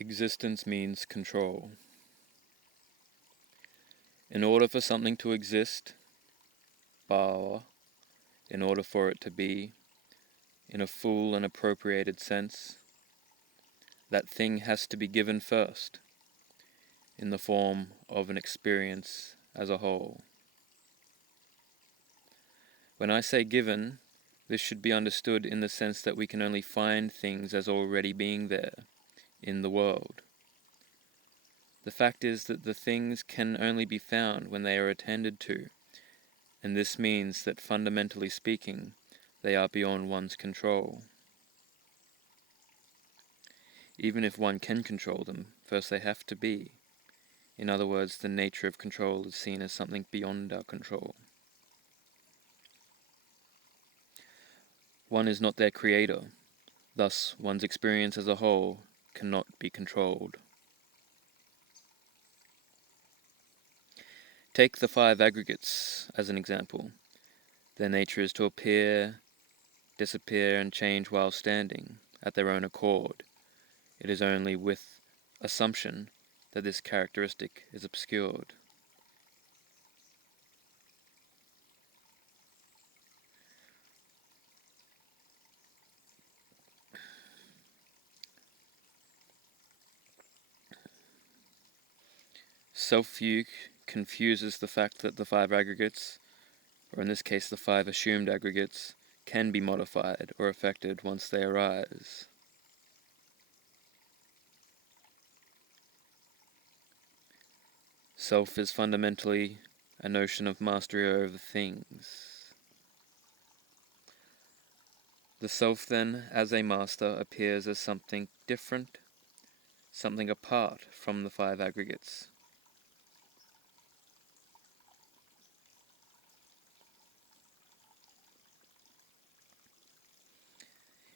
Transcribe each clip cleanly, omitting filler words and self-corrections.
Existence means control. In order for something to exist, in order for it to be, in a full and appropriated sense, that thing has to be given first, in the form of an experience as a whole. When I say given, this should be understood in the sense that we can only find things as already being there, in the world. The fact is that the things can only be found when they are attended to, and this means that fundamentally speaking, they are beyond one's control. Even if one can control them, first they have to be. In other words, the nature of control is seen as something beyond our control. One is not their creator, thus one's experience as a whole cannot be controlled. Take the 5 aggregates as an example. Their nature is to appear, disappear, and change while standing, at their own accord. It is only with assumption that this characteristic is obscured. Self-view confuses the fact that the 5 aggregates, or in this case the 5 assumed aggregates, can be modified or affected once they arise. Self is fundamentally a notion of mastery over things. The self then, as a master, appears as something different, something apart from the 5 aggregates.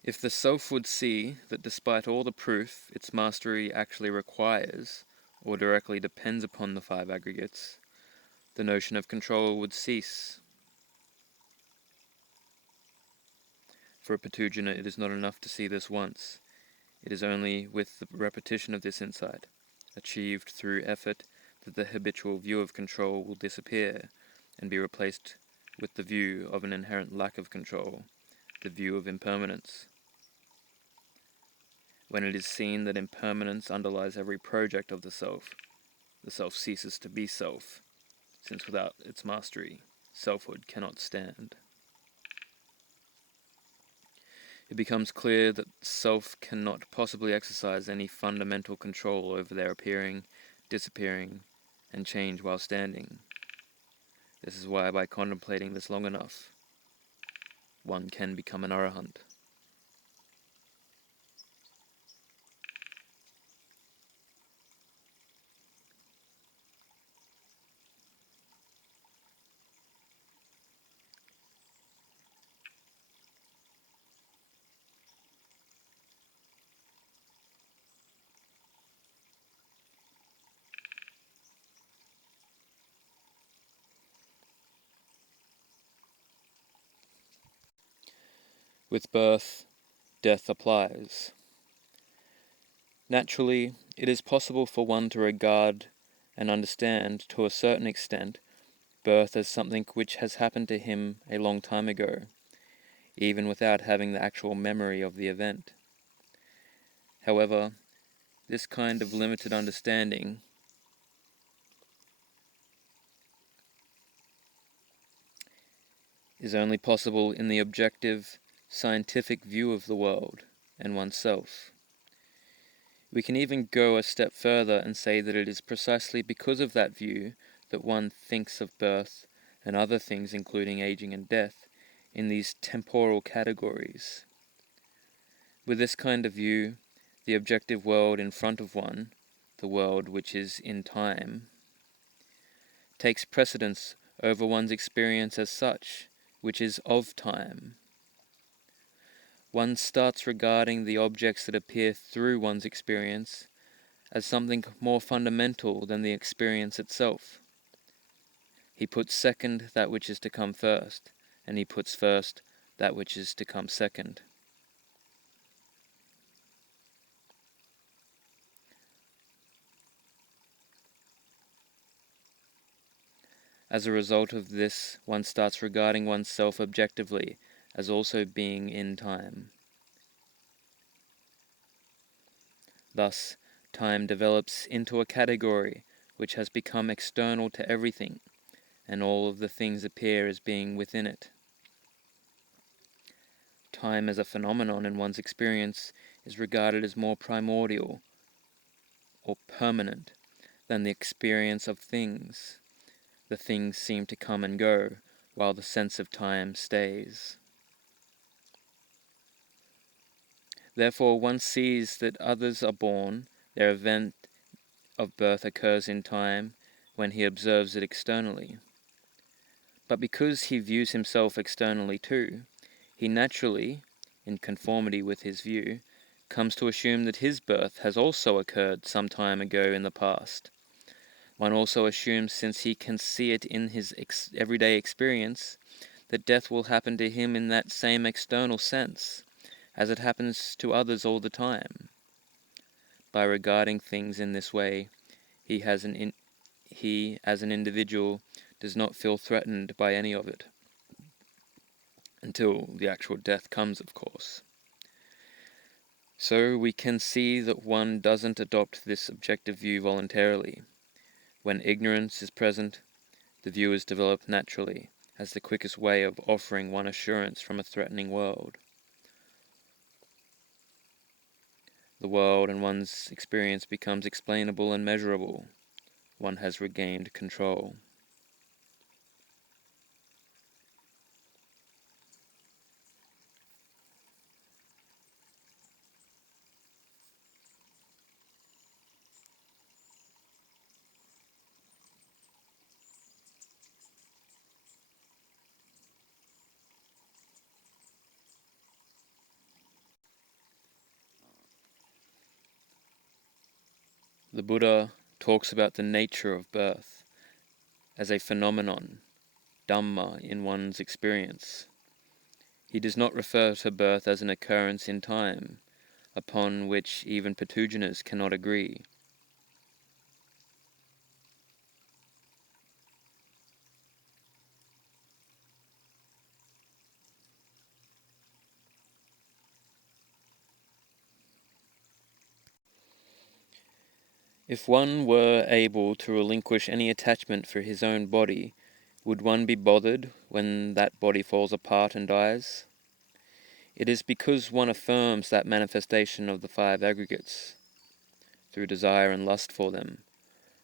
If the self would see that despite all the proof its mastery actually requires, or directly depends upon the 5 aggregates, the notion of control would cease. For a Patujana, it is not enough to see this once. It is only with the repetition of this insight, achieved through effort, that the habitual view of control will disappear and be replaced with the view of an inherent lack of control, the view of impermanence. When it is seen that impermanence underlies every project of the self ceases to be self, since without its mastery, selfhood cannot stand. It becomes clear that self cannot possibly exercise any fundamental control over their appearing, disappearing, and change while standing. This is why, by contemplating this long enough, one can become an arahant. With birth, death applies. Naturally, it is possible for one to regard and understand, to a certain extent, birth as something which has happened to him a long time ago, even without having the actual memory of the event. However, this kind of limited understanding is only possible in the objective, scientific view of the world and oneself. We can even go a step further and say that it is precisely because of that view that one thinks of birth and other things, including aging and death, in these temporal categories. With this kind of view, the objective world in front of one, the world which is in time, takes precedence over one's experience as such, which is of time. One starts regarding the objects that appear through one's experience as something more fundamental than the experience itself. He puts second that which is to come first, and he puts first that which is to come second. As a result of this, one starts regarding oneself objectively as also being in time. Thus, time develops into a category which has become external to everything, and all of the things appear as being within it. Time as a phenomenon in one's experience is regarded as more primordial or permanent than the experience of things. The things seem to come and go, while the sense of time stays. Therefore, one sees that others are born, their event of birth occurs in time when he observes it externally. But because he views himself externally too, he naturally, in conformity with his view, comes to assume that his birth has also occurred some time ago in the past. One also assumes, since he can see it in his everyday experience, that death will happen to him in that same external sense, as it happens to others all the time. By regarding things in this way, he, as an individual, does not feel threatened by any of it. Until the actual death comes, of course. So we can see that one doesn't adopt this objective view voluntarily. When ignorance is present, the view is developed naturally, as the quickest way of offering one assurance from a threatening world. The world and one's experience becomes explainable and measurable. One has regained control. The Buddha talks about the nature of birth as a phenomenon, Dhamma, in one's experience. He does not refer to birth as an occurrence in time, upon which even Patujanas cannot agree. If one were able to relinquish any attachment for his own body, would one be bothered when that body falls apart and dies? It is because one affirms that manifestation of the five aggregates, through desire and lust for them,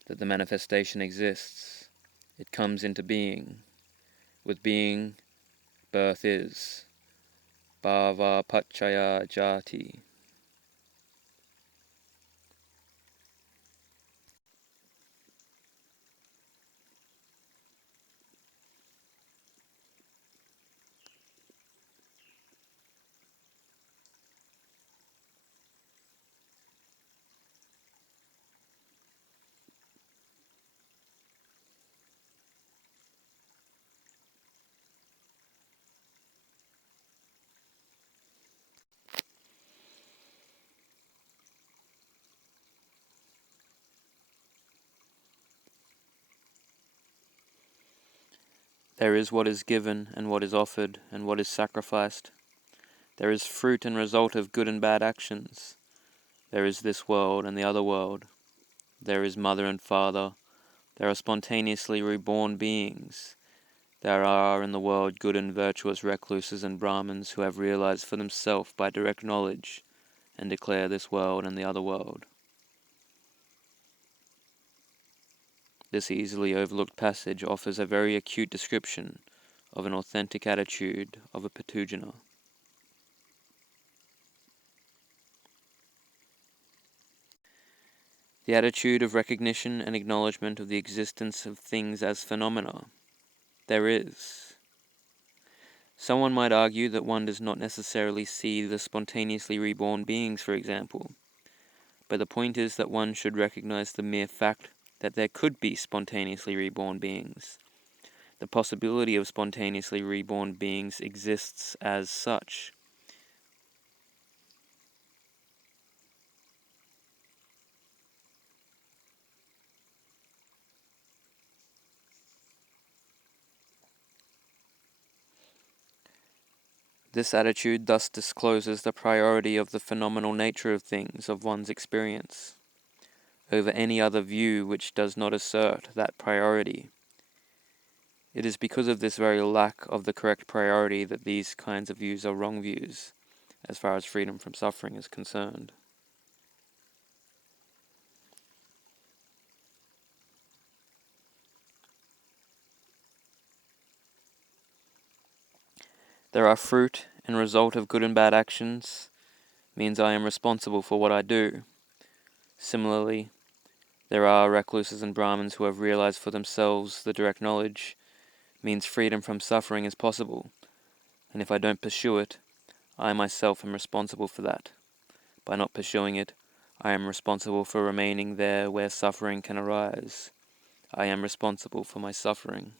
that the manifestation exists. It comes into being. With being, birth is. Bhava Pachaya Jati. There is what is given, and what is offered, and what is sacrificed. There is fruit and result of good and bad actions. There is this world and the other world. There is mother and father. There are spontaneously reborn beings. There are in the world good and virtuous recluses and Brahmins who have realized for themselves by direct knowledge and declare this world and the other world. This easily overlooked passage offers a very acute description of an authentic attitude of a Patujana. The attitude of recognition and acknowledgement of the existence of things as phenomena. There is. Someone might argue that one does not necessarily see the spontaneously reborn beings, for example, but the point is that one should recognize the mere fact that there could be spontaneously reborn beings. The possibility of spontaneously reborn beings exists as such. This attitude thus discloses the priority of the phenomenal nature of things, of one's experience, over any other view which does not assert that priority. It is because of this very lack of the correct priority that these kinds of views are wrong views, as far as freedom from suffering is concerned. There are fruit and result of good and bad actions, means I am responsible for what I do. Similarly, there are recluses and Brahmins who have realized for themselves the direct knowledge, means freedom from suffering is possible, and if I don't pursue it, I myself am responsible for that. By not pursuing it, I am responsible for remaining there where suffering can arise. I am responsible for my suffering.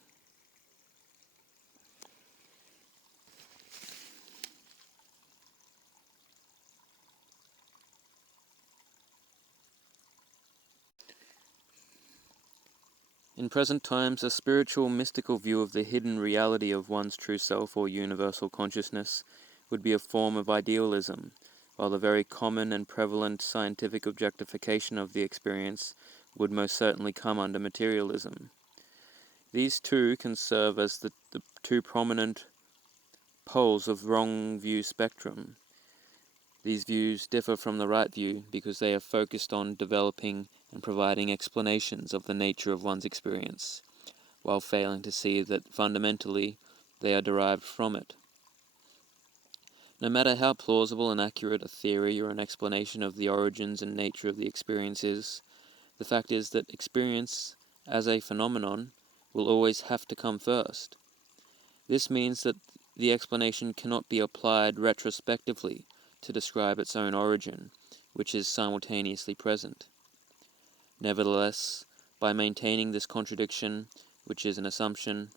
In present times, a spiritual, mystical view of the hidden reality of one's true self or universal consciousness would be a form of idealism, while the very common and prevalent scientific objectification of the experience would most certainly come under materialism. These two can serve as the two prominent poles of wrong view spectrum. These views differ from the right view because they are focused on developing and providing explanations of the nature of one's experience, while failing to see that fundamentally they are derived from it. No matter how plausible and accurate a theory or an explanation of the origins and nature of the experience is, the fact is that experience, as a phenomenon, will always have to come first. This means that the explanation cannot be applied retrospectively to describe its own origin, which is simultaneously present. Nevertheless, by maintaining this contradiction, which is an assumption,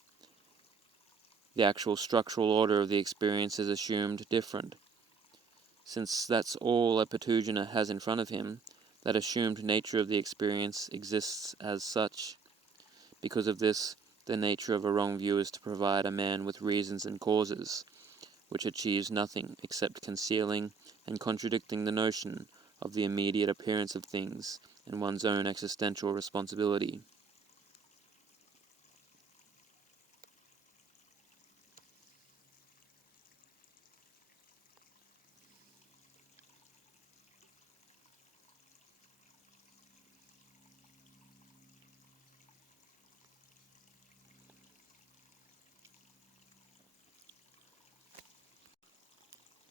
the actual structural order of the experience is assumed different. Since that's all a Patujana has in front of him, that assumed nature of the experience exists as such. Because of this, the nature of a wrong view is to provide a man with reasons and causes, which achieves nothing except concealing and contradicting the notion of the immediate appearance of things and one's own existential responsibility.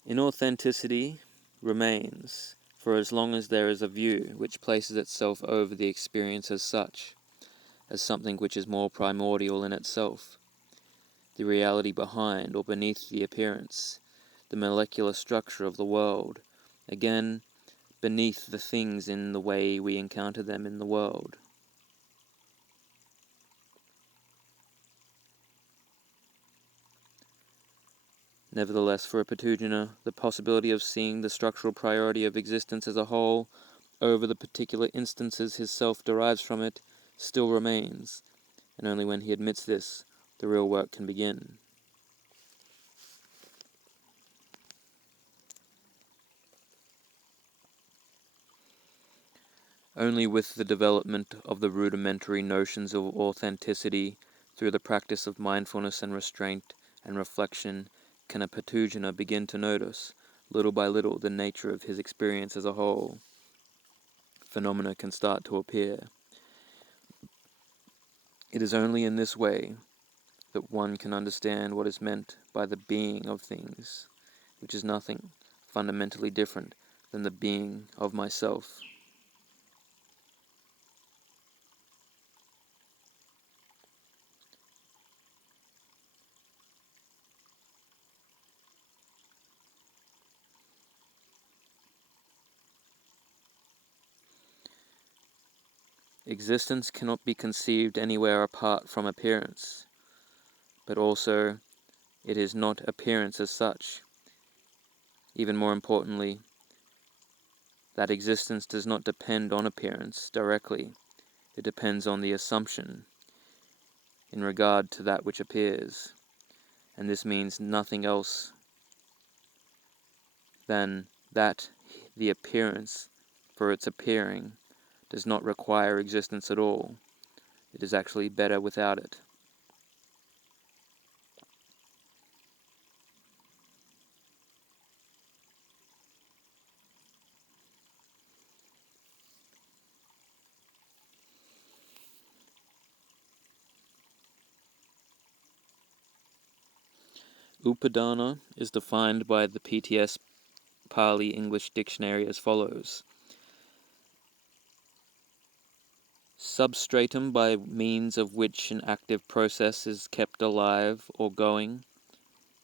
Inauthenticity remains for as long as there is a view which places itself over the experience as such, as something which is more primordial in itself, the reality behind or beneath the appearance, the molecular structure of the world, again, beneath the things in the way we encounter them in the world. Nevertheless, for a Patujana, the possibility of seeing the structural priority of existence as a whole over the particular instances his self derives from it still remains, and only when he admits this, the real work can begin. Only with the development of the rudimentary notions of authenticity through the practice of mindfulness and restraint and reflection can a Patujana begin to notice, little by little, the nature of his experience as a whole. Phenomena can start to appear. It is only in this way that one can understand what is meant by the being of things, which is nothing fundamentally different than the being of myself. Existence cannot be conceived anywhere apart from appearance, but also it is not appearance as such. Even more importantly, that existence does not depend on appearance directly, it depends on the assumption in regard to that which appears, and this means nothing else than that the appearance, for its appearing, does not require existence at all. It is actually better without it. Upadana is defined by the PTS Pali English Dictionary as follows: substratum by means of which an active process is kept alive or going,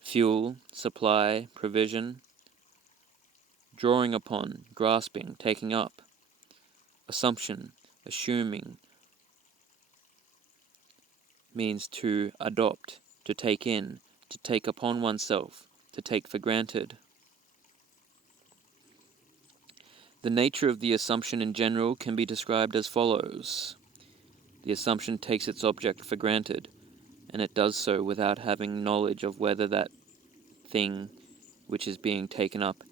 fuel, supply, provision, drawing upon, grasping, taking up, assumption, assuming, means to adopt, to take in, to take upon oneself, to take for granted. The nature of the assumption in general can be described as follows. The assumption takes its object for granted, and it does so without having knowledge of whether that thing which is being taken up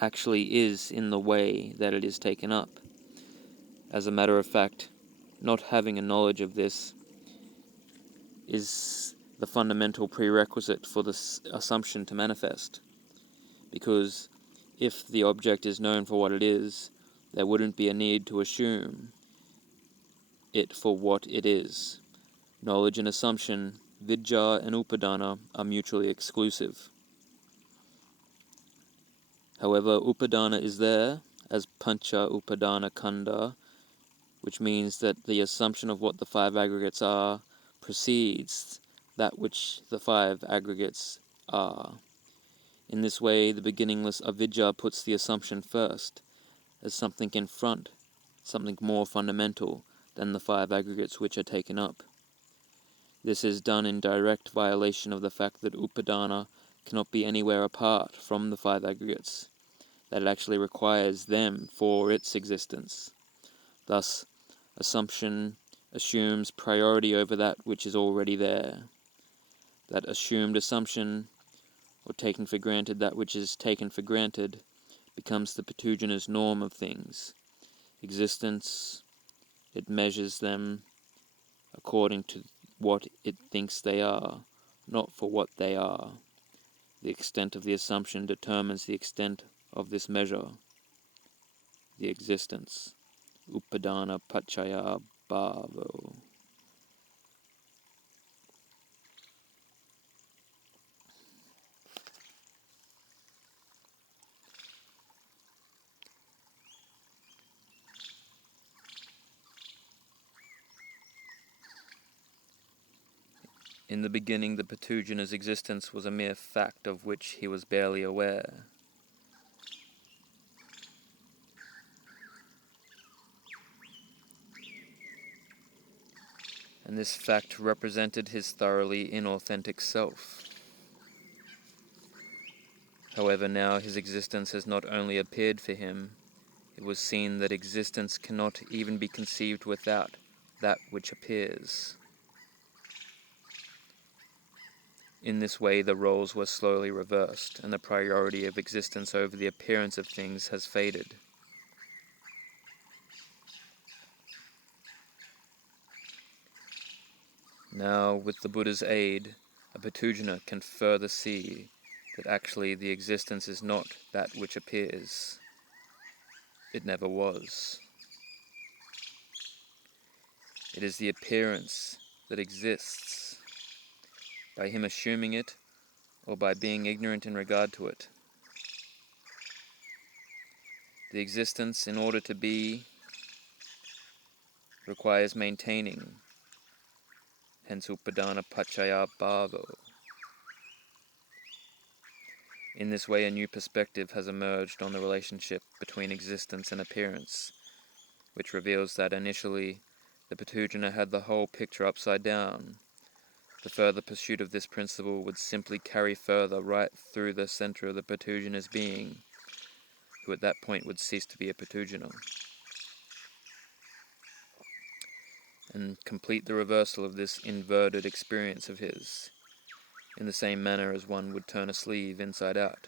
actually is in the way that it is taken up. As a matter of fact, not having a knowledge of this is the fundamental prerequisite for this assumption to manifest, because if the object is known for what it is, there wouldn't be a need to assume it for what it is. Knowledge and assumption, vidya and upadana, are mutually exclusive. However, upadana is there as pancha upadana kanda, which means that the assumption of what the five aggregates are precedes that which the five aggregates are. In this way, the beginningless avidya puts the assumption first, as something in front, something more fundamental than the five aggregates which are taken up. This is done in direct violation of the fact that upadana cannot be anywhere apart from the five aggregates, that it actually requires them for its existence. Thus, assumption assumes priority over that which is already there. That assumed assumption, or taking for granted that which is taken for granted, becomes the Patujana's norm of things. Existence, it measures them according to what it thinks they are, not for what they are. The extent of the assumption determines the extent of this measure, the existence. Upadana Pachaya Bhavo. In the beginning, the Patujana's existence was a mere fact of which he was barely aware. And this fact represented his thoroughly inauthentic self. However, now his existence has not only appeared for him, it was seen that existence cannot even be conceived without that which appears. In this way, the roles were slowly reversed, and the priority of existence over the appearance of things has faded. Now, with the Buddha's aid, a Patujana can further see that actually the existence is not that which appears. It never was. It is the appearance that exists, by him assuming it, or by being ignorant in regard to it. The existence, in order to be, requires maintaining, hence upadana pachaya bhavo. In this way, a new perspective has emerged on the relationship between existence and appearance, which reveals that initially the Patujana had the whole picture upside down. The further pursuit of this principle would simply carry further right through the center of the Patujana's being, who at that point would cease to be a Patujana, and complete the reversal of this inverted experience of his, in the same manner as one would turn a sleeve inside out.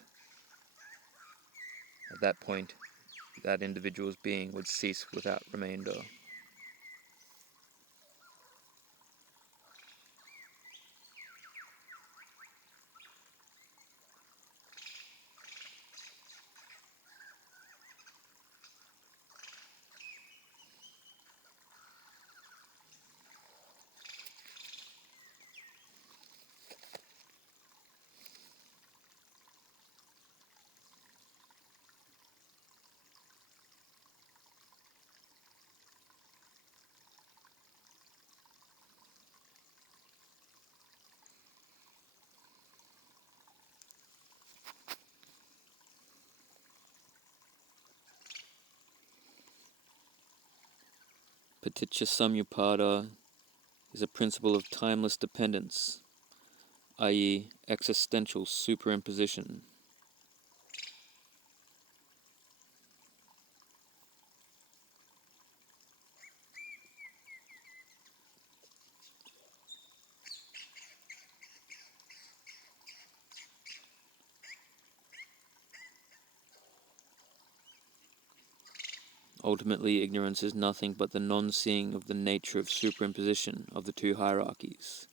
At that point, that individual's being would cease without remainder. Paticca Samuppada is a principle of timeless dependence, i.e., existential superimposition. Ultimately, ignorance is nothing but the non-seeing of the nature of superimposition of the two hierarchies.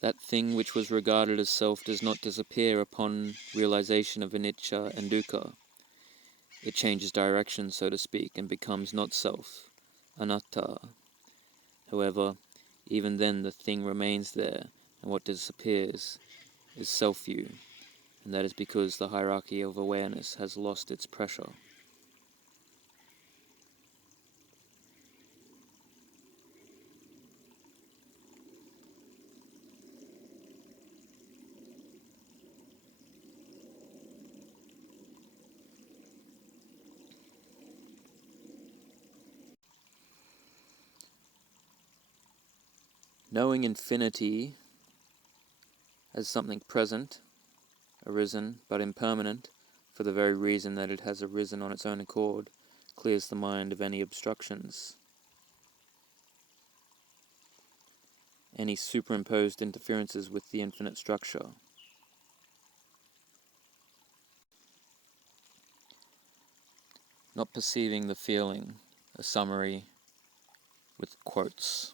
That thing which was regarded as self does not disappear upon realization of anicca and dukkha. It changes direction, so to speak, and becomes not self, anatta. However, even then the thing remains there, and what disappears is self-view, and that is because the hierarchy of awareness has lost its pressure. Knowing infinity as something present, arisen, but impermanent, for the very reason that it has arisen on its own accord, clears the mind of any obstructions, any superimposed interferences with the infinite structure. Not perceiving the feeling, a summary with quotes.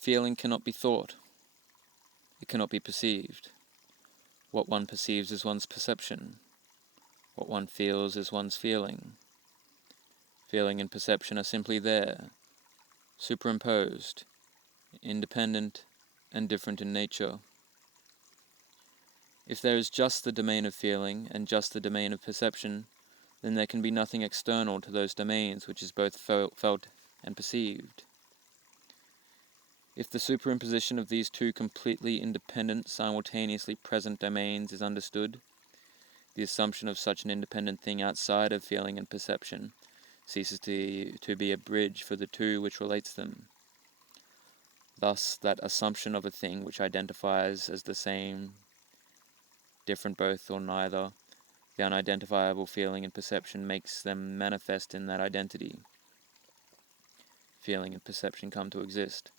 Feeling cannot be thought. It cannot be perceived. What one perceives is one's perception. What one feels is one's feeling. Feeling and perception are simply there, superimposed, independent and different in nature. If there is just the domain of feeling and just the domain of perception, then there can be nothing external to those domains which is both felt and perceived. If the superimposition of these two completely independent, simultaneously present domains is understood, the assumption of such an independent thing outside of feeling and perception ceases to be a bridge for the two which relates them. Thus, that assumption of a thing which identifies as the same, different both or neither, the unidentifiable feeling and perception makes them manifest in that identity. Feeling and perception come to exist.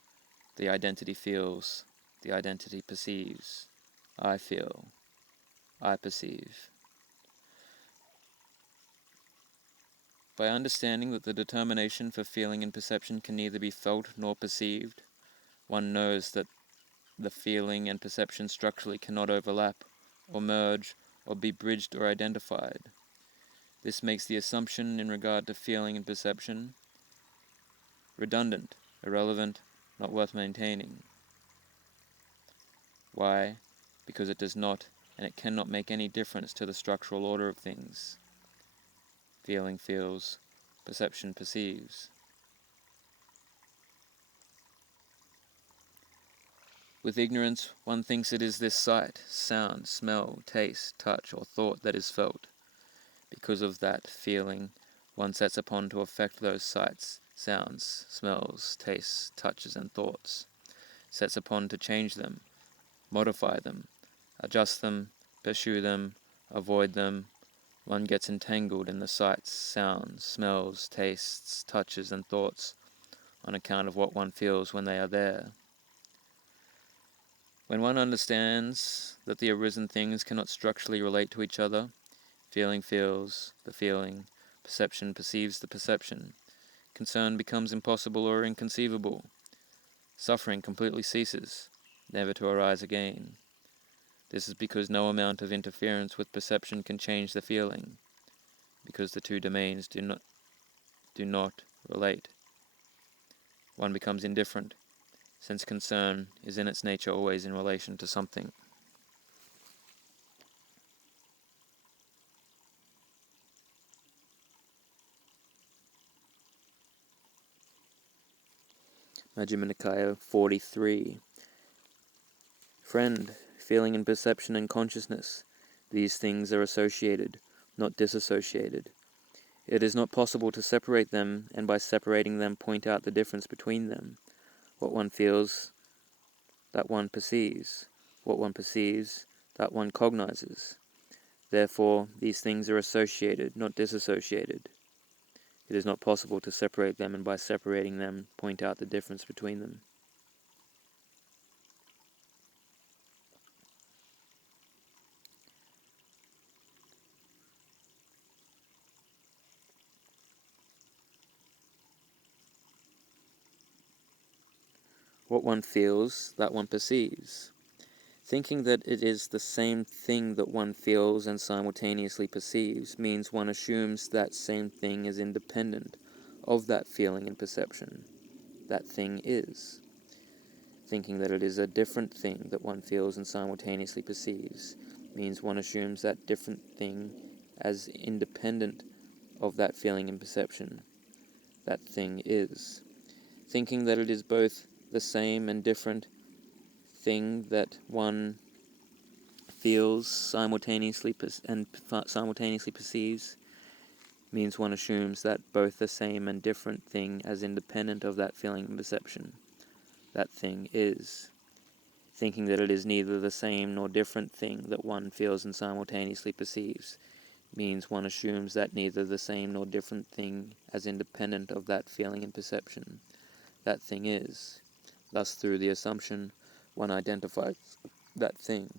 The identity feels, the identity perceives. I feel, I perceive. By understanding that the determination for feeling and perception can neither be felt nor perceived, one knows that the feeling and perception structurally cannot overlap, or merge, or be bridged or identified. This makes the assumption in regard to feeling and perception redundant, irrelevant, not worth maintaining. Why? Because it does not, and it cannot make any difference to the structural order of things. Feeling feels, perception perceives. With ignorance, one thinks it is this sight, sound, smell, taste, touch, or thought that is felt. Because of that feeling, one sets upon to affect those sights, sounds, smells, tastes, touches, and thoughts, sets upon to change them, modify them, adjust them, pursue them, avoid them. One gets entangled in the sights, sounds, smells, tastes, touches, and thoughts on account of what one feels when they are there. When one understands that the arisen things cannot structurally relate to each other, feeling feels the feeling, perception perceives the perception, concern becomes impossible or inconceivable, suffering completely ceases, never to arise again. This is because no amount of interference with perception can change the feeling, because the two domains do not relate. One becomes indifferent, since concern is in its nature always in relation to something. Majjhima Nikaya 43. Friend, feeling and perception and consciousness, these things are associated, not disassociated. It is not possible to separate them, and by separating them point out the difference between them. What one feels, that one perceives. What one perceives, that one cognizes. Therefore, these things are associated, not disassociated. It is not possible to separate them, and by separating them point out the difference between them. What one feels, that one perceives. Thinking that it is the same thing that one feels and simultaneously perceives means one assumes that same thing is independent of that feeling and perception. That thing is. Thinking that it is a different thing that one feels and simultaneously perceives means one assumes that different thing as independent of that feeling and perception. That thing is. Thinking that it is both the same and different thing that one feels simultaneously perceives means one assumes that both the same and different thing as independent of that feeling and perception. That thing is. Thinking that it is neither the same nor different thing that one feels and simultaneously perceives means one assumes that neither the same nor different thing as independent of that feeling and perception. That thing is. Thus, through the assumption, one identifies that thing.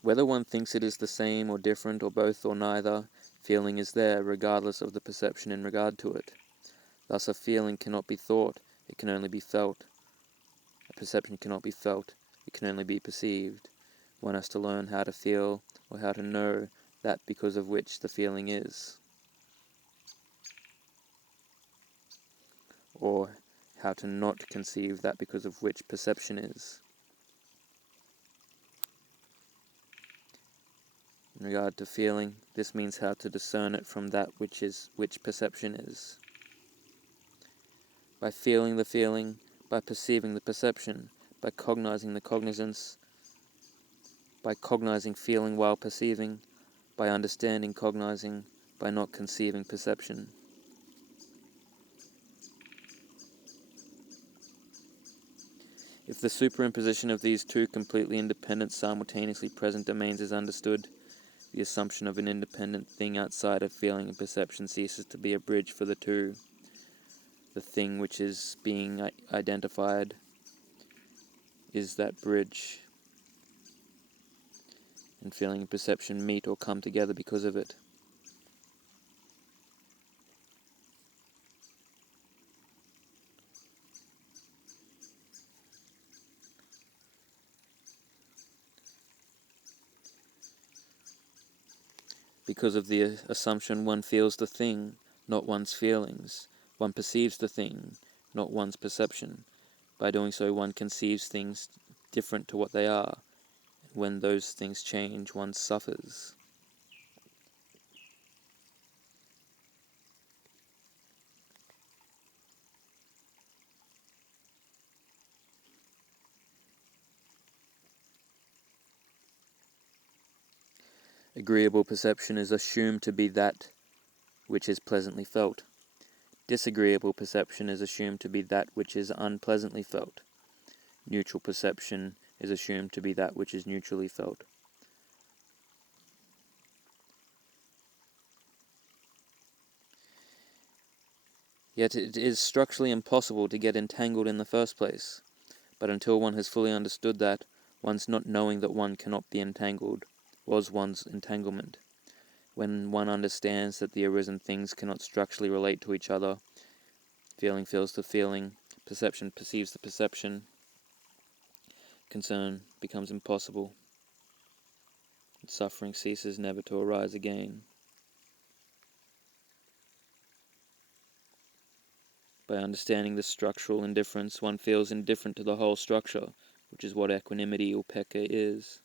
Whether one thinks it is the same or different or both or neither, feeling is there, regardless of the perception in regard to it. Thus a feeling cannot be thought, it can only be felt. A perception cannot be felt, it can only be perceived. One has to learn how to feel, or how to know that because of which the feeling is, or how to not conceive that because of which perception is. In regard to feeling, this means how to discern it from that which perception is. By feeling the feeling, by perceiving the perception, by cognizing the cognizance, by cognizing feeling while perceiving, by understanding cognizing, by not conceiving perception. If the superimposition of these two completely independent, simultaneously present domains is understood, the assumption of an independent thing outside of feeling and perception ceases to be a bridge for the two. The thing which is being identified is that bridge, and feeling and perception meet or come together because of it. Because of the assumption one feels the thing, not one's feelings. One perceives the thing, not one's perception. By doing so, one conceives things different to what they are. When those things change, one suffers. Agreeable perception is assumed to be that which is pleasantly felt. Disagreeable perception is assumed to be that which is unpleasantly felt. Neutral perception is assumed to be that which is neutrally felt. Yet it is structurally impossible to get entangled in the first place. But until one has fully understood that, one's not knowing that one cannot be entangled was one's entanglement. When one understands that the arisen things cannot structurally relate to each other, feeling feels the feeling, perception perceives the perception, concern becomes impossible, and suffering ceases never to arise again. By understanding this structural indifference, one feels indifferent to the whole structure, which is what equanimity or upekkha is.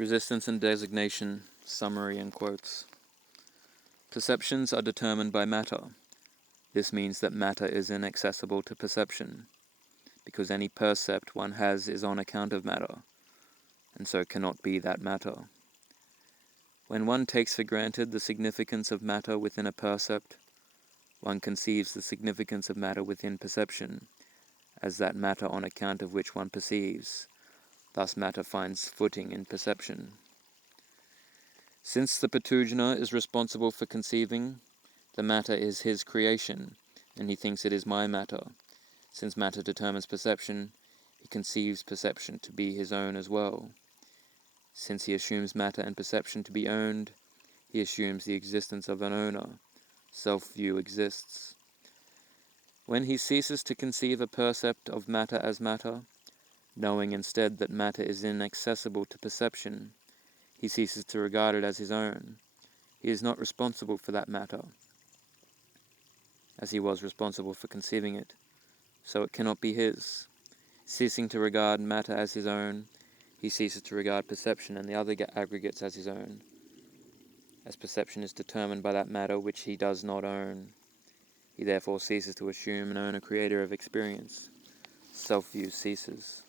Resistance and designation, summary and quotes. Perceptions are determined by matter. This means that matter is inaccessible to perception, because any percept one has is on account of matter, and so cannot be that matter. When one takes for granted the significance of matter within a percept, one conceives the significance of matter within perception as that matter on account of which one perceives. Thus matter finds footing in perception. Since the Patujana is responsible for conceiving, the matter is his creation, and he thinks it is my matter. Since matter determines perception, he conceives perception to be his own as well. Since he assumes matter and perception to be owned, he assumes the existence of an owner. Self-view exists. When he ceases to conceive a percept of matter as matter, knowing instead that matter is inaccessible to perception, he ceases to regard it as his own. He is not responsible for that matter, as he was responsible for conceiving it, so it cannot be his. Ceasing to regard matter as his own, he ceases to regard perception and the other aggregates as his own, as perception is determined by that matter which he does not own. He therefore ceases to assume and own a creator of experience. Self-view ceases.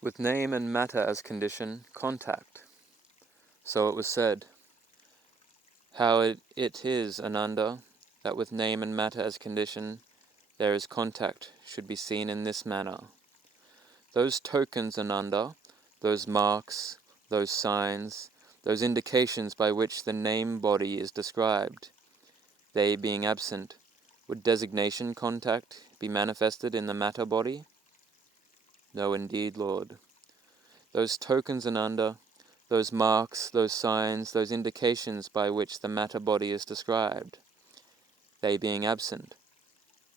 With name and matter as condition, contact. So it was said, how it is, Ananda, that with name and matter as condition, there is contact, should be seen in this manner. Those tokens, Ananda, those marks, those signs, those indications by which the name body is described, they being absent, would designation contact be manifested in the matter body? No, indeed, Lord. Those tokens, Ananda, those marks, those signs, those indications by which the matter body is described, they being absent,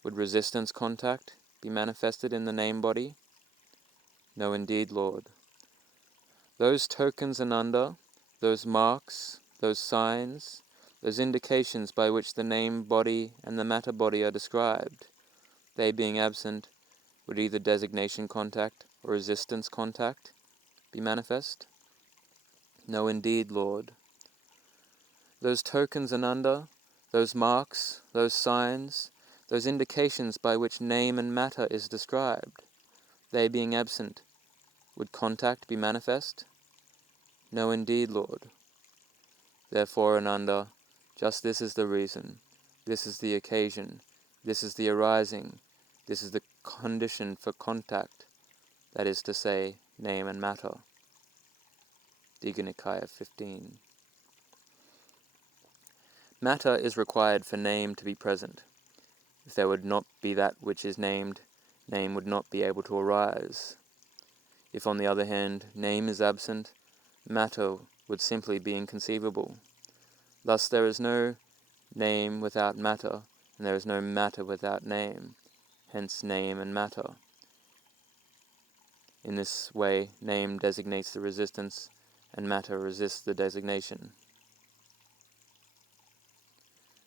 would resistance contact be manifested in the name body? No, indeed, Lord. Those tokens, Ananda, those marks, those signs, those indications by which the name body and the matter body are described, they being absent, would either designation contact or resistance contact be manifest? No, indeed, Lord. Those tokens, Ananda, those marks, those signs, those indications by which name and matter is described, they being absent, would contact be manifest? No, indeed, Lord. Therefore, Ananda, just this is the reason, this is the occasion, this is the arising, this is the condition for contact, that is to say, name and matter. Digha Nikaya 15. Matter is required for name to be present. If there would not be that which is named, name would not be able to arise. If, on the other hand, name is absent, matter would simply be inconceivable. Thus there is no name without matter, and there is no matter without name, hence name and matter. In this way, name designates the resistance, and matter resists the designation.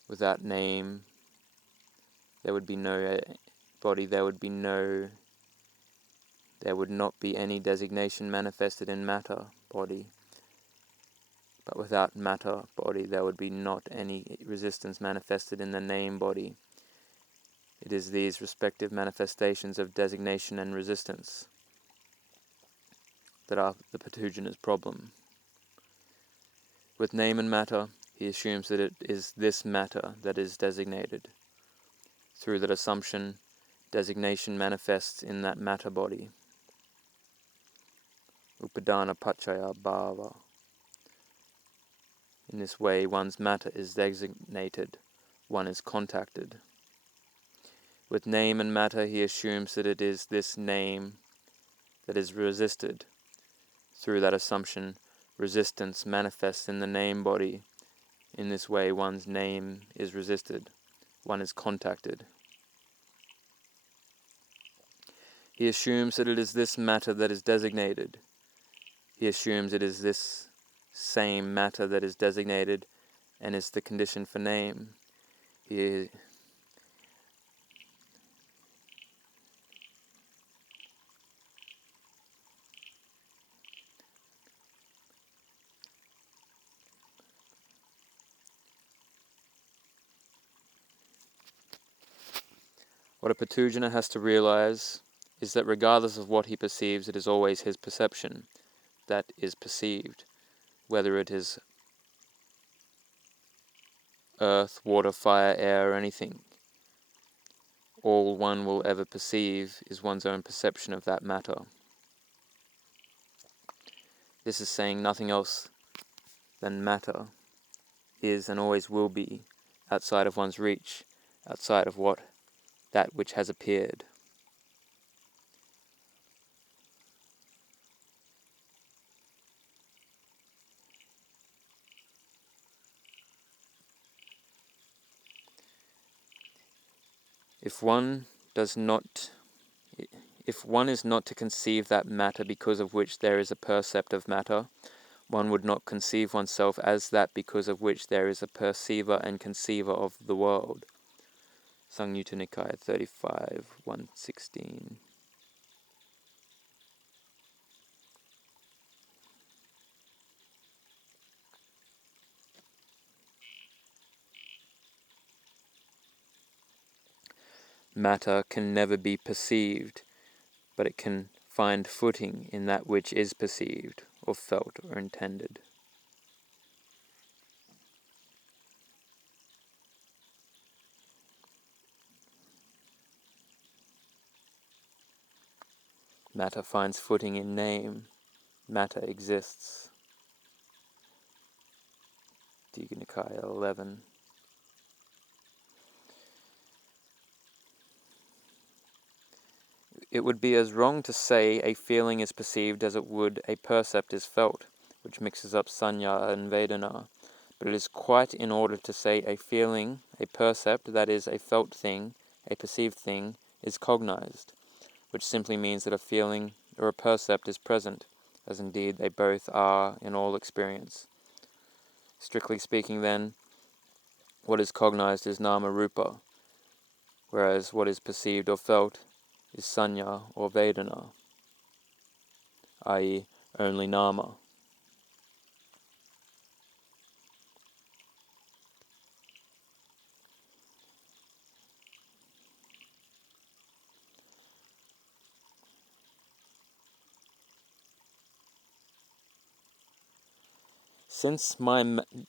Without name, there would be no body, there would not be any designation manifested in matter, body. But without matter, body, there would be not any resistance manifested in the name, body. It is these respective manifestations of designation and resistance that are the Patujana's problem. With name and matter, he assumes that it is this matter that is designated. Through that assumption, designation manifests in that matter body. Upadana Pachaya Bhava. In this way, one's matter is designated, one is contacted. With name and matter, he assumes that it is this name that is resisted. Through that assumption, resistance manifests in the name body. In this way, one's name is resisted, one is contacted. He assumes that it is this matter that is designated. He assumes it is this same matter that is designated and is the condition for name. What a Patujana has to realize is that regardless of what he perceives, it is always his perception that is perceived, whether it is earth, water, fire, air, or anything. All one will ever perceive is one's own perception of that matter. This is saying nothing else than matter is and always will be outside of one's reach, outside of that which has appeared. If one is not to conceive that matter because of which there is a percept of matter, one would not conceive oneself as that because of which there is a perceiver and conceiver of the world. Samyutta Nikaya 35, 116. Matter can never be perceived, but it can find footing in that which is perceived, or felt, or intended. Matter finds footing in name. Matter exists. Digha Nikaya 11. It would be as wrong to say a feeling is perceived as it would a percept is felt, which mixes up sanya and vedana. But it is quite in order to say a feeling, a percept, that is, a felt thing, a perceived thing, is cognized, which simply means that a feeling or a percept is present, as indeed they both are in all experience. Strictly speaking, then, what is cognized is nama rupa, whereas what is perceived or felt is sanya or vedana, i.e., only nama. Since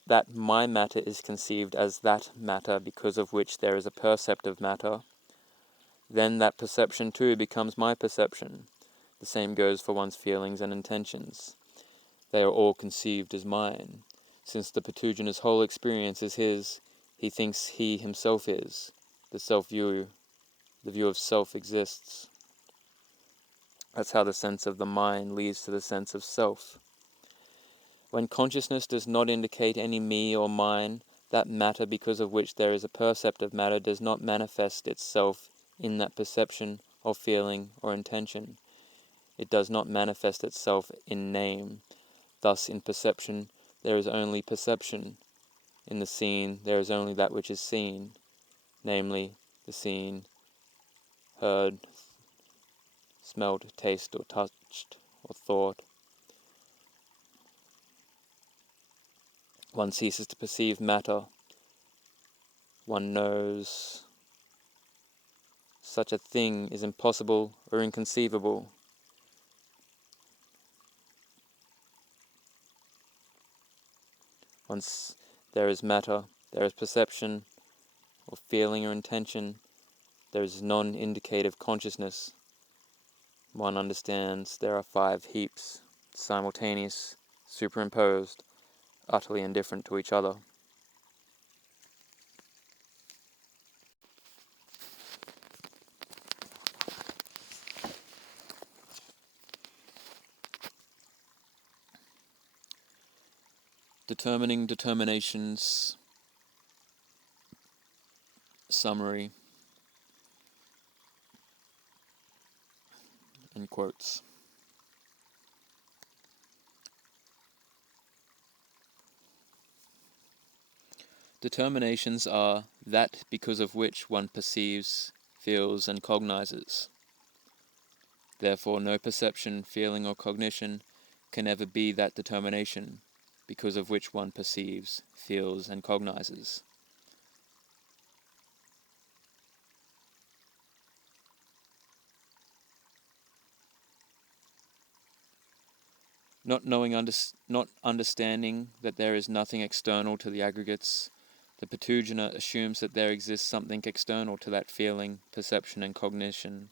that my matter is conceived as that matter because of which there is a percept of matter, then that perception too becomes my perception. The same goes for one's feelings and intentions. They are all conceived as mine. Since the Patujana's whole experience is his, he thinks he himself is. The self-view, the view of self exists. That's how the sense of the mind leads to the sense of self. When consciousness does not indicate any me or mine, that matter because of which there is a percept of matter does not manifest itself in that perception or feeling or intention. It does not manifest itself in name. Thus, in perception, there is only perception. In the seen, there is only that which is seen, namely, the seen, heard, smelt, tasted, or touched, or thought. One ceases to perceive matter. One knows such a thing is impossible or inconceivable. Once there is matter, there is perception, or feeling or intention, there is non-indicative consciousness. One understands there are 5 heaps, simultaneous, superimposed, utterly indifferent to each other. Determining determinations. Summary. In quotes. Determinations are that because of which one perceives, feels, and cognizes. Therefore, no perception, feeling, or cognition can ever be that determination, because of which one perceives, feels, and cognizes. Not understanding that there is nothing external to the aggregates, the Patujana assumes that there exists something external to that feeling, perception, and cognition,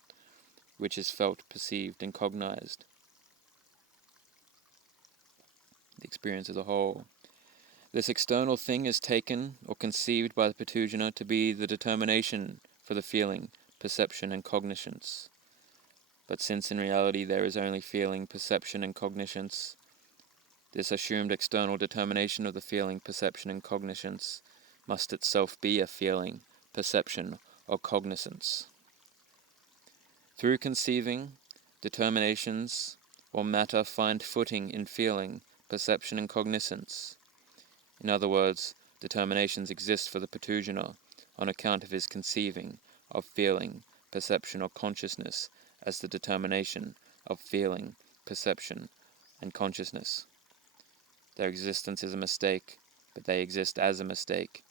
which is felt, perceived, and cognized. The experience as a whole. This external thing is taken or conceived by the Patujana to be the determination for the feeling, perception, and cognitions. But since in reality there is only feeling, perception, and cognitions, this assumed external determination of the feeling, perception, and cognitions must itself be a feeling, perception, or cognizance. Through conceiving, determinations or matter find footing in feeling, perception, and cognizance. In other words, determinations exist for the Patujana on account of his conceiving of feeling, perception, or consciousness as the determination of feeling, perception, and consciousness. Their existence is a mistake, but they exist as a mistake.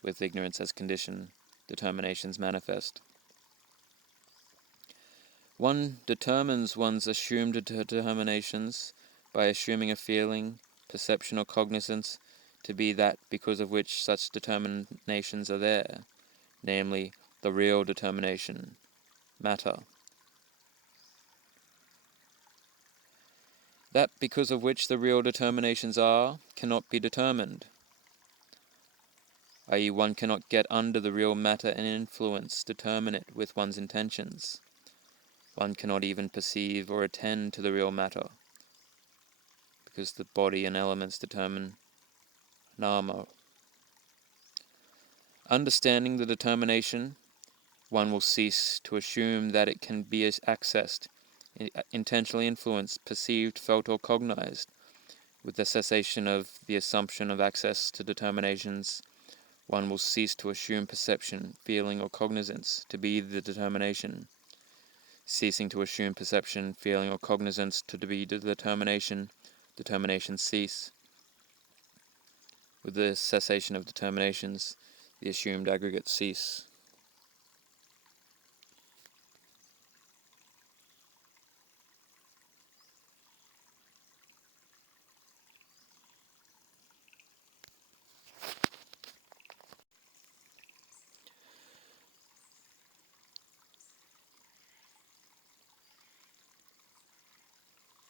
With ignorance as condition, determinations manifest. One determines one's assumed determinations by assuming a feeling, perception, or cognizance to be that because of which such determinations are there, namely, the real determination, matter. That because of which the real determinations are cannot be determined, i.e. one cannot get under the real matter and influence determine it with one's intentions. One cannot even perceive or attend to the real matter, because the body and elements determine nama. Understanding the determination, one will cease to assume that it can be accessed, intentionally influenced, perceived, felt, or cognized. With the cessation of the assumption of access to determinations, one will cease to assume perception, feeling, or cognizance to be the determination. Ceasing to assume perception, feeling, or cognizance to be the determination, determinations cease. With the cessation of determinations, the assumed aggregates cease.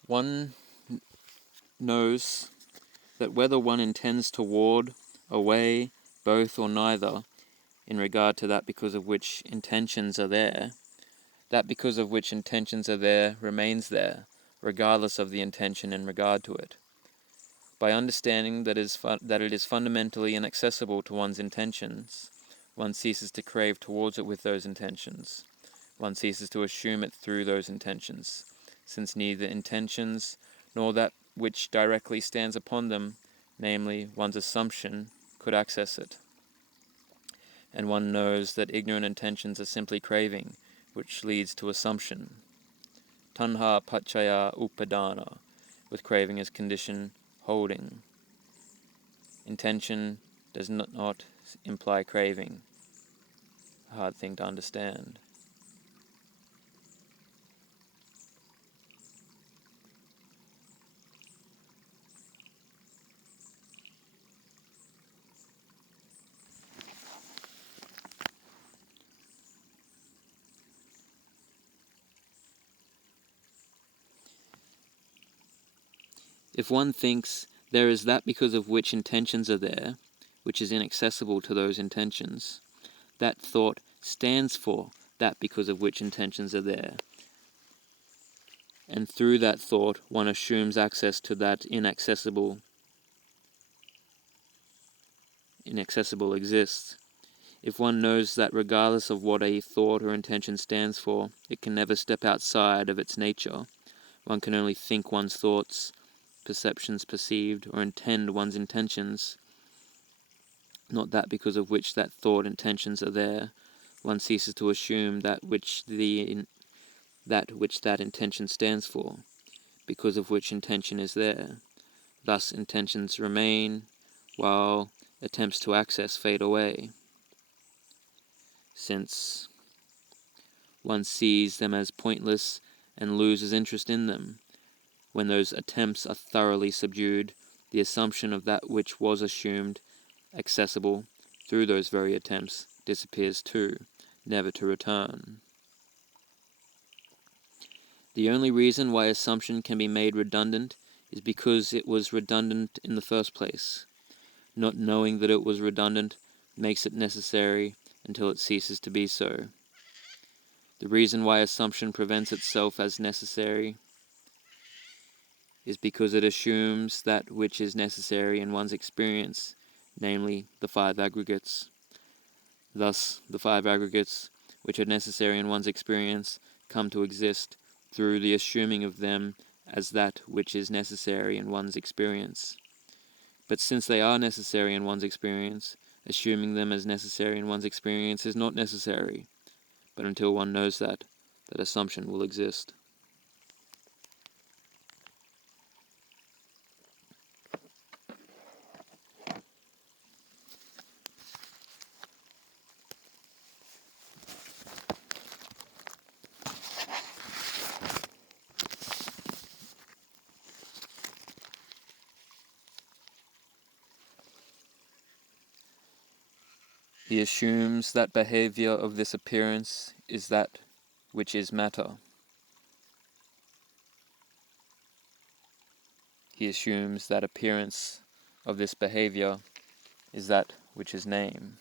One knows that whether one intends toward, away, both, or neither, in regard to that because of which intentions are there, that because of which intentions are there remains there, regardless of the intention in regard to it. By understanding that it is fundamentally inaccessible to one's intentions, one ceases to crave towards it with those intentions. One ceases to assume it through those intentions, since neither intentions nor that which directly stands upon them, namely one's assumption, could access it. And one knows that ignorant intentions are simply craving, which leads to assumption. Tanha paccaya upadana, with craving as condition, holding. Intention does not imply craving. A hard thing to understand. If one thinks there is that because of which intentions are there, which is inaccessible to those intentions, that thought stands for that because of which intentions are there. And through that thought, one assumes access to that inaccessible exists. If one knows that regardless of what a thought or intention stands for, it can never step outside of its nature, one can only think one's thoughts, perceptions perceived, or intend one's intentions, not that because of which that thought intentions are there, one ceases to assume that which that intention stands for, because of which intention is there. Thus intentions remain, while attempts to access fade away, since one sees them as pointless and loses interest in them. When those attempts are thoroughly subdued, the assumption of that which was assumed accessible through those very attempts disappears too, never to return. The only reason why assumption can be made redundant is because it was redundant in the first place. Not knowing that it was redundant makes it necessary until it ceases to be so. The reason why assumption prevents itself as necessary is because it assumes that which is necessary in one's experience, namely the five aggregates. Thus, the five aggregates, which are necessary in one's experience, come to exist through the assuming of them as that which is necessary in one's experience. But since they are necessary in one's experience, assuming them as necessary in one's experience is not necessary. But until one knows that assumption will exist. He assumes that behavior of this appearance is that which is matter. He assumes that appearance of this behavior is that which is name.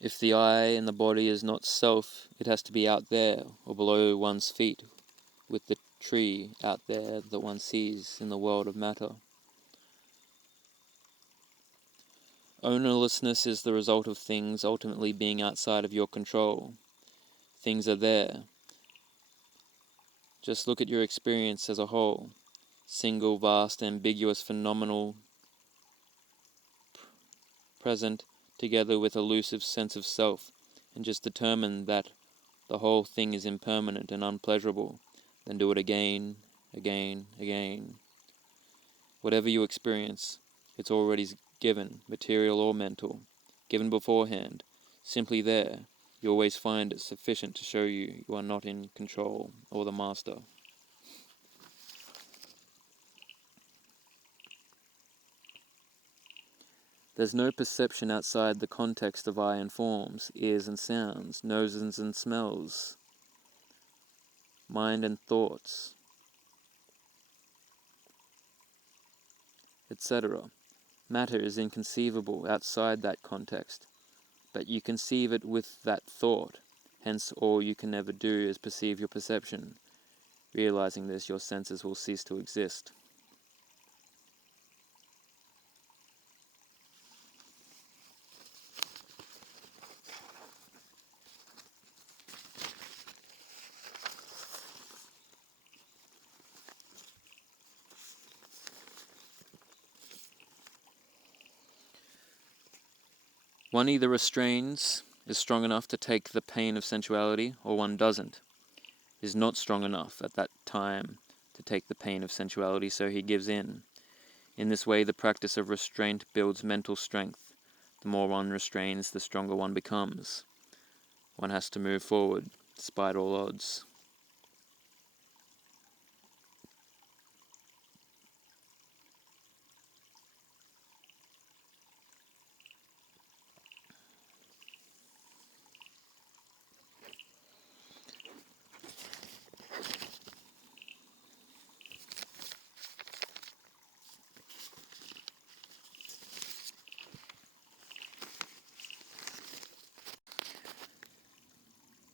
If the I in the body is not self, it has to be out there or below one's feet, with the tree out there that one sees in the world of matter. Ownerlessness is the result of things ultimately being outside of your control. Things are there. Just look at your experience as a whole. Single, vast, ambiguous, phenomenal, present, together with elusive sense of self, and just determine that the whole thing is impermanent and unpleasurable. Then do it again, again, again. Whatever you experience, it's already given, material or mental, given beforehand, simply there. You always find it sufficient to show you are not in control or the master. There's no perception outside the context of eye and forms, ears and sounds, noses and smells, mind and thoughts, etc. Matter is inconceivable outside that context, but you conceive it with that thought. Hence all you can ever do is perceive your perception. Realizing this, your senses will cease to exist. One either restrains, is strong enough to take the pain of sensuality, or one doesn't, is not strong enough at that time to take the pain of sensuality, so he gives in. In this way, the practice of restraint builds mental strength. The more one restrains, the stronger one becomes. One has to move forward, despite all odds.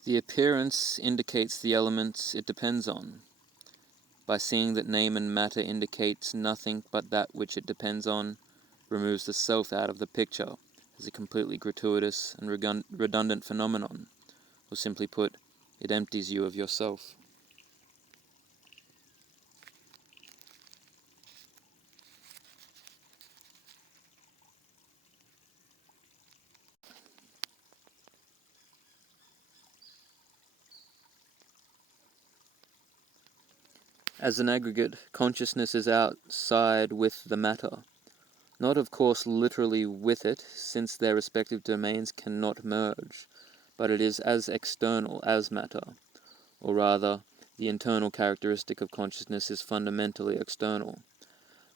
The appearance indicates the elements it depends on. By seeing that name and matter indicates nothing but that which it depends on, removes the self out of the picture as a completely gratuitous and redundant phenomenon, or simply put, it empties you of yourself. As an aggregate, consciousness is outside with the matter. Not of course literally with it, since their respective domains cannot merge, but it is as external as matter, or rather, the internal characteristic of consciousness is fundamentally external.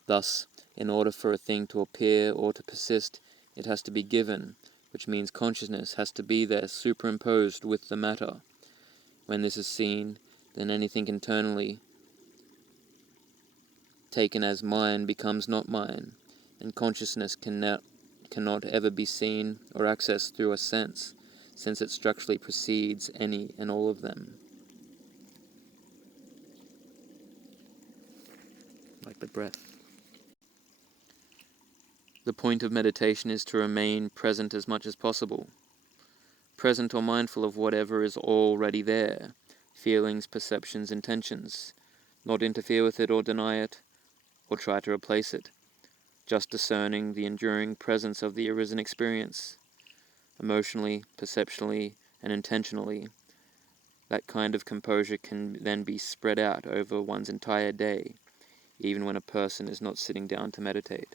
Thus, in order for a thing to appear or to persist, it has to be given, which means consciousness has to be there superimposed with the matter. When this is seen, then anything internally taken as mine becomes not mine, and consciousness cannot ever be seen or accessed through a sense, since it structurally precedes any and all of them. Like the breath. The point of meditation is to remain present as much as possible. Present or mindful of whatever is already there, feelings, perceptions, intentions. Not interfere with it or deny it, or try to replace it. Just discerning the enduring presence of the arisen experience, emotionally, perceptually, and intentionally. That kind of composure can then be spread out over one's entire day, even when a person is not sitting down to meditate.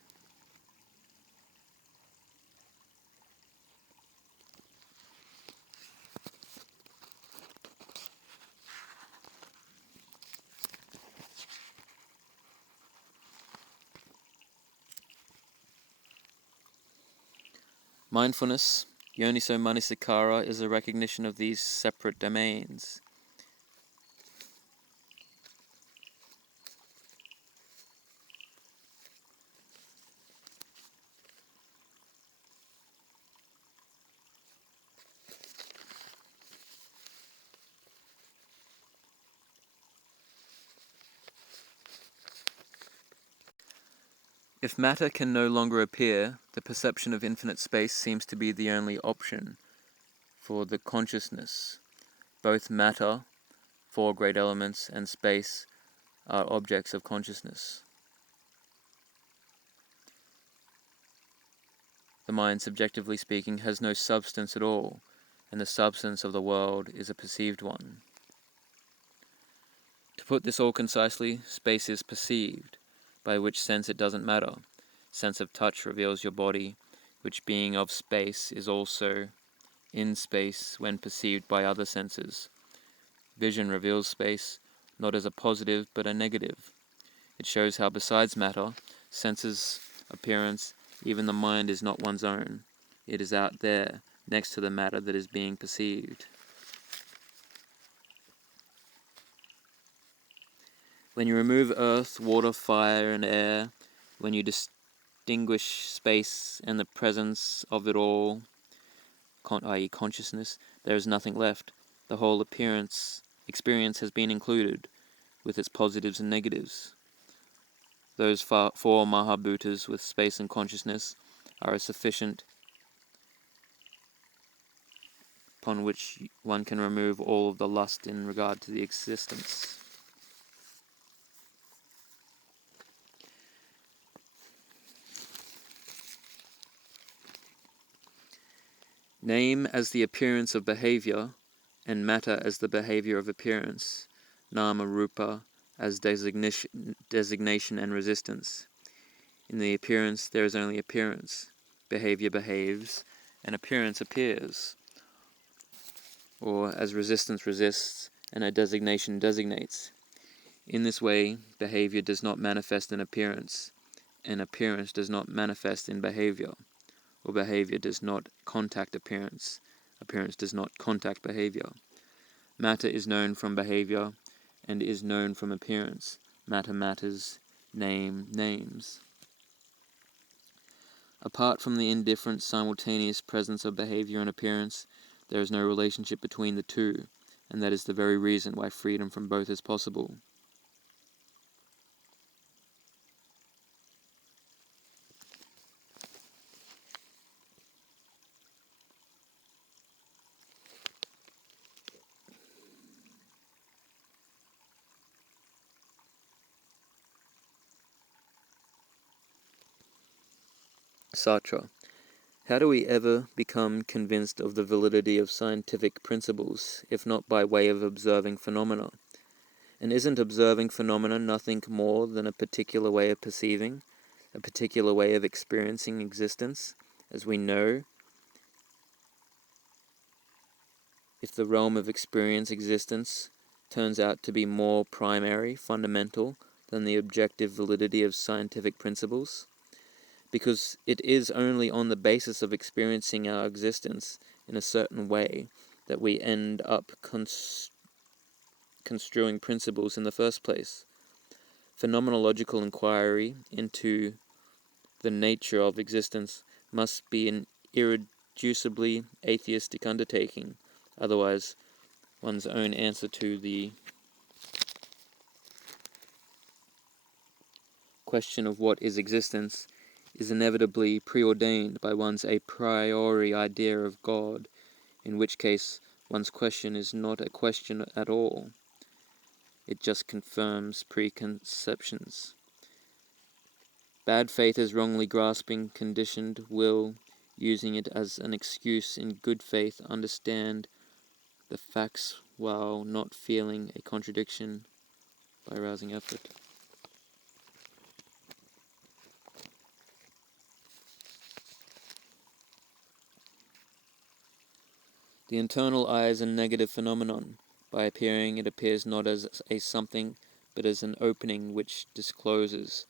Mindfulness, Yoniso Manasikara, is a recognition of these separate domains. If matter can no longer appear, the perception of infinite space seems to be the only option for the consciousness. Both matter, four great elements, and space are objects of consciousness. The mind, subjectively speaking, has no substance at all, and the substance of the world is a perceived one. To put this all concisely, space is perceived, by which sense it doesn't matter. Sense of touch reveals your body, which being of space is also in space when perceived by other senses. Vision reveals space, not as a positive but a negative. It shows how besides matter, senses, appearance, even the mind is not one's own. It is out there, next to the matter that is being perceived. When you remove earth, water, fire, and air, when you distinguish space and the presence of it all, i.e. consciousness, there is nothing left. The whole experience has been included, with its positives and negatives. Those four Mahabhutas with space and consciousness are sufficient upon which one can remove all of the lust in regard to the existence. Name as the appearance of behavior, and matter as the behavior of appearance, nama rupa as designation and resistance. In the appearance there is only appearance, behavior behaves, and appearance appears. Or as resistance resists, and a designation designates. In this way, behavior does not manifest in appearance, and appearance does not manifest in behavior, or behavior does not contact appearance, appearance does not contact behavior. Matter is known from behavior, and is known from appearance. Matter matters, name names. Apart from the indifferent simultaneous presence of behavior and appearance, there is no relationship between the two, and that is the very reason why freedom from both is possible. Sartre. How do we ever become convinced of the validity of scientific principles, if not by way of observing phenomena? And isn't observing phenomena nothing more than a particular way of perceiving, a particular way of experiencing existence, as we know? If the realm of experience existence turns out to be more primary, fundamental, than the objective validity of scientific principles, because it is only on the basis of experiencing our existence in a certain way that we end up construing principles in the first place. Phenomenological inquiry into the nature of existence must be an irreducibly atheistic undertaking, otherwise one's own answer to the question of what is existence is inevitably preordained by one's a priori idea of God, in which case one's question is not a question at all. It just confirms preconceptions. Bad faith is wrongly grasping conditioned will, using it as an excuse. In good faith, understand the facts while not feeling a contradiction by arousing effort. The internal eye is a negative phenomenon. By appearing, it appears not as a something, but as an opening which discloses,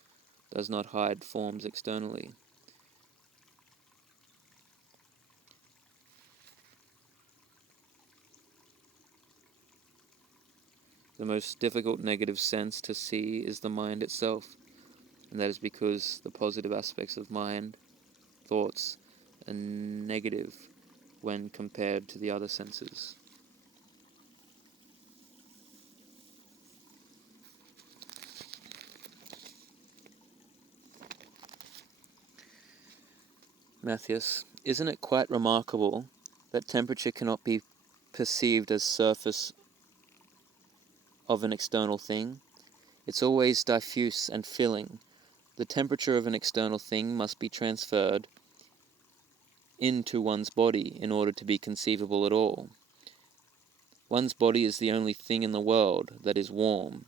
does not hide forms externally. The most difficult negative sense to see is the mind itself, and that is because the positive aspects of mind, thoughts, are negative when compared to the other senses. Matthias, isn't it quite remarkable that temperature cannot be perceived as surface of an external thing? It's always diffuse and filling. The temperature of an external thing must be transferred into one's body in order to be conceivable at all. One's body is the only thing in the world that is warm.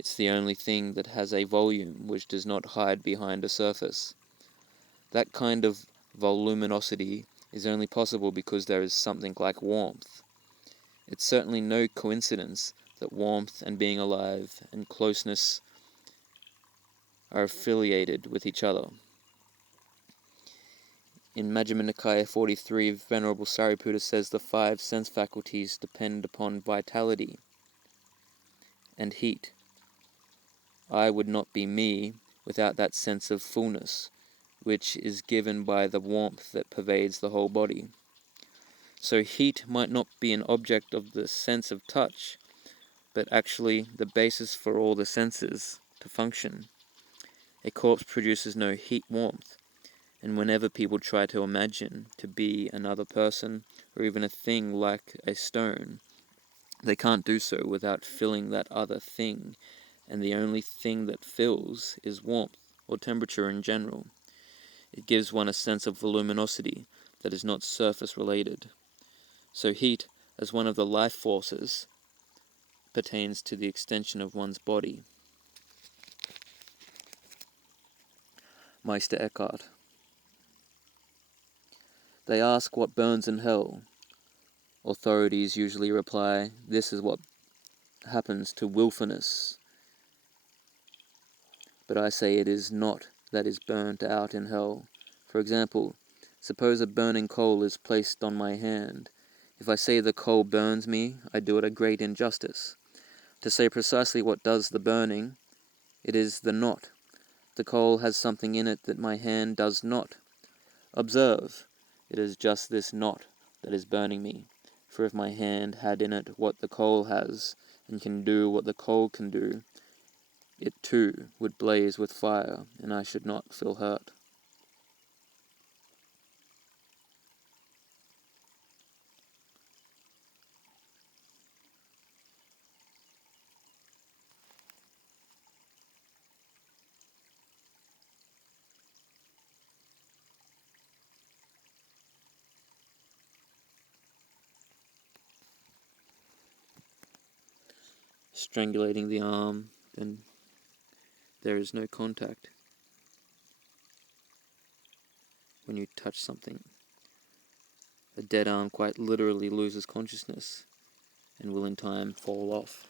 It's the only thing that has a volume which does not hide behind a surface. That kind of voluminosity is only possible because there is something like warmth. It's certainly no coincidence that warmth and being alive and closeness are affiliated with each other. In Majjhima Nikaya 43, Venerable Sariputta says the 5 sense faculties depend upon vitality and heat. I would not be me without that sense of fullness, which is given by the warmth that pervades the whole body. So heat might not be an object of the sense of touch, but actually the basis for all the senses to function. A corpse produces no heat-warmth, and whenever people try to imagine to be another person, or even a thing like a stone, they can't do so without filling that other thing, and the only thing that fills is warmth, or temperature in general. It gives one a sense of voluminosity that is not surface-related. So heat, as one of the life forces, pertains to the extension of one's body. Meister Eckhart. They ask what burns in hell. Authorities usually reply, this is what happens to willfulness. But I say it is not that is burnt out in hell. For example, suppose a burning coal is placed on my hand. If I say the coal burns me, I do it a great injustice. To say precisely what does the burning, it is the knot. The coal has something in it that my hand does not. Observe, it is just this knot that is burning me. For if my hand had in it what the coal has, and can do what the coal can do, it too would blaze with fire, and I should not feel hurt. Strangulating the arm, then there is no contact. When you touch something, a dead arm quite literally loses consciousness and will in time fall off.